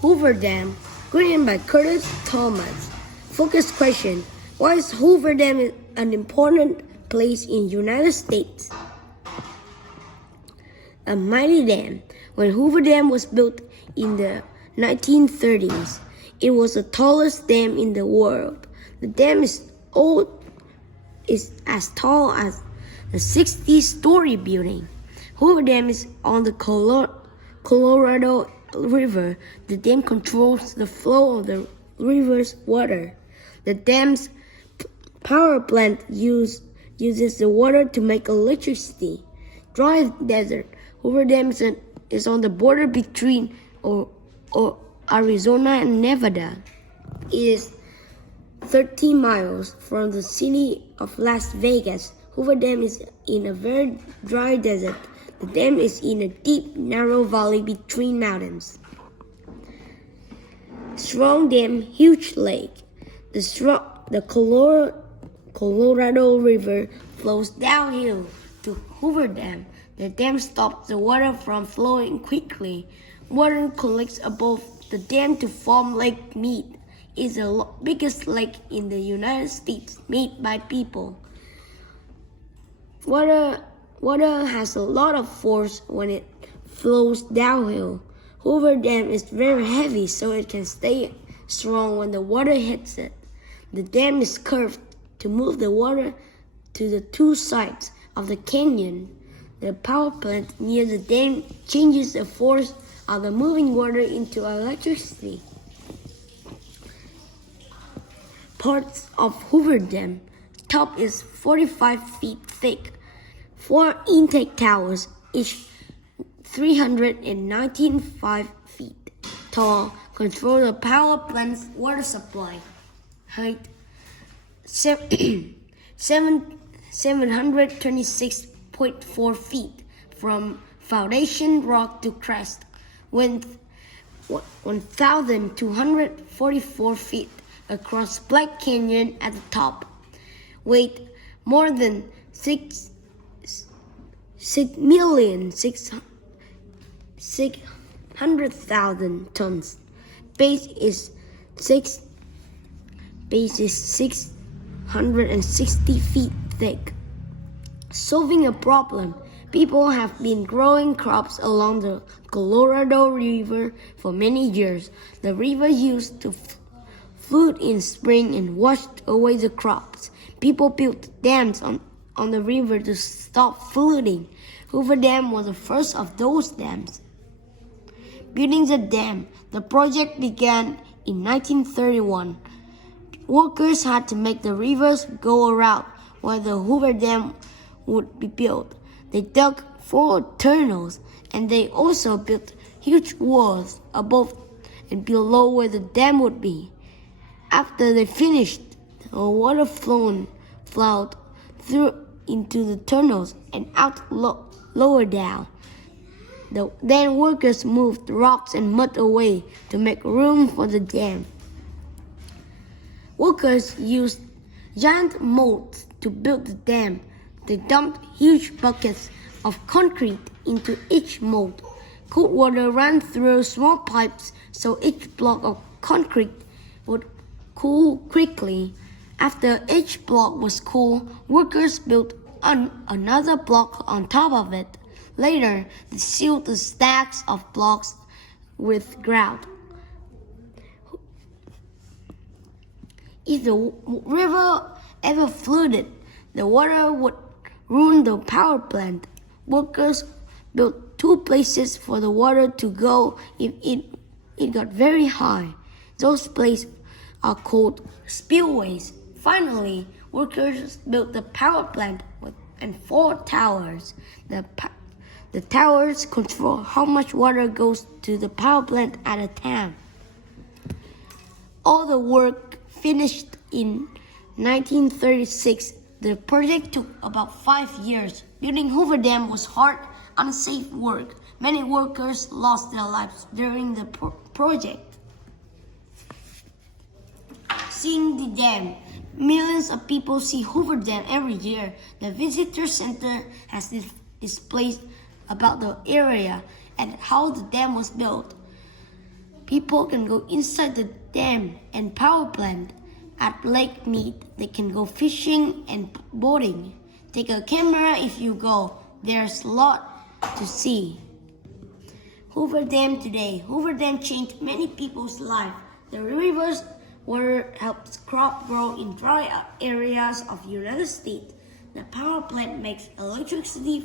Hoover Dam, written by Curtis Thomas. Focus question: why is Hoover Dam an important place in United States? A mighty dam. When Hoover Dam was built in the 1930s, it was the tallest dam in the world. The dam is as tall as a 60-story building. Hoover Dam is on the Colorado River. The dam controls the flow of the river's water. The dam's power plant uses the water to make electricity. Dry desert. Hoover Dam is on the border between Arizona and Nevada. It is 13 miles from the city of Las Vegas. Hoover Dam is in a very dry desert. The dam is in a deep, narrow valley between mountains. Strong Dam, huge lake. The Colorado River flows downhill to Hoover Dam. The dam stops the water from flowing quickly. Water collects above the dam to form Lake Mead. It is the biggest lake in the United States made by people. Water has a lot of force when it flows downhill. Hoover Dam is very heavy, so it can stay strong when the water hits it. The dam is curved to move the water to the two sides of the canyon. The power plant near the dam changes the force of the moving water into electricity. Parts of Hoover Dam. Top is 45 feet thick. 4 intake towers, each 395 feet tall, control the power plant's water supply. Height 726.4 feet from foundation rock to crest. Width 1,244 feet across Black Canyon at the top. Weight more than 6,600,000 tons. Base is 660 feet thick. Solving a problem. People have been growing crops along the Colorado River for many years. The river used to flood in spring and washed away the crops. People built dams on the river to stop flooding. Hoover Dam was the first of those dams. Building the dam. The project began in 1931. Workers had to make the rivers go around where the Hoover Dam would be built. They dug 4 tunnels, and they also built huge walls above and below where the dam would be. After they finished, the water flowed through into the tunnels and out lower down. Then workers moved rocks and mud away to make room for the dam. Workers used giant molds to build the dam. They dumped huge buckets of concrete into each mold. Cold water ran through small pipes so each block of concrete would cool quickly. After each block was cool, workers built another block on top of it. Later, they sealed the stacks of blocks with grout. If the river ever flooded, the water would ruin the power plant. Workers built 2 places for the water to go if it got very high. Those places are called spillways. Finally, workers built the power plant and 4 towers. The towers control how much water goes to the power plant at a time. All the work finished in 1936. The project took about 5 years. Building Hoover Dam was hard, unsafe work. Many workers lost their lives during the project. Seeing the dam. Millions of people see Hoover Dam every year. The visitor center has displays about the area and how the dam was built. People can go inside the dam and power plant. At Lake Mead, they can go fishing and boating. Take a camera if you go. There's a lot to see. Hoover Dam today. Hoover Dam changed many people's lives. The river's water helps crops grow in dry areas of the United States. The power plant makes electricity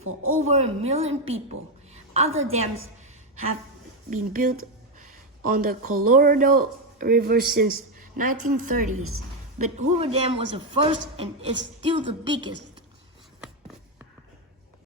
for over 1 million people. Other dams have been built on the Colorado River since 1930s, but Hoover Dam was the first and is still the biggest.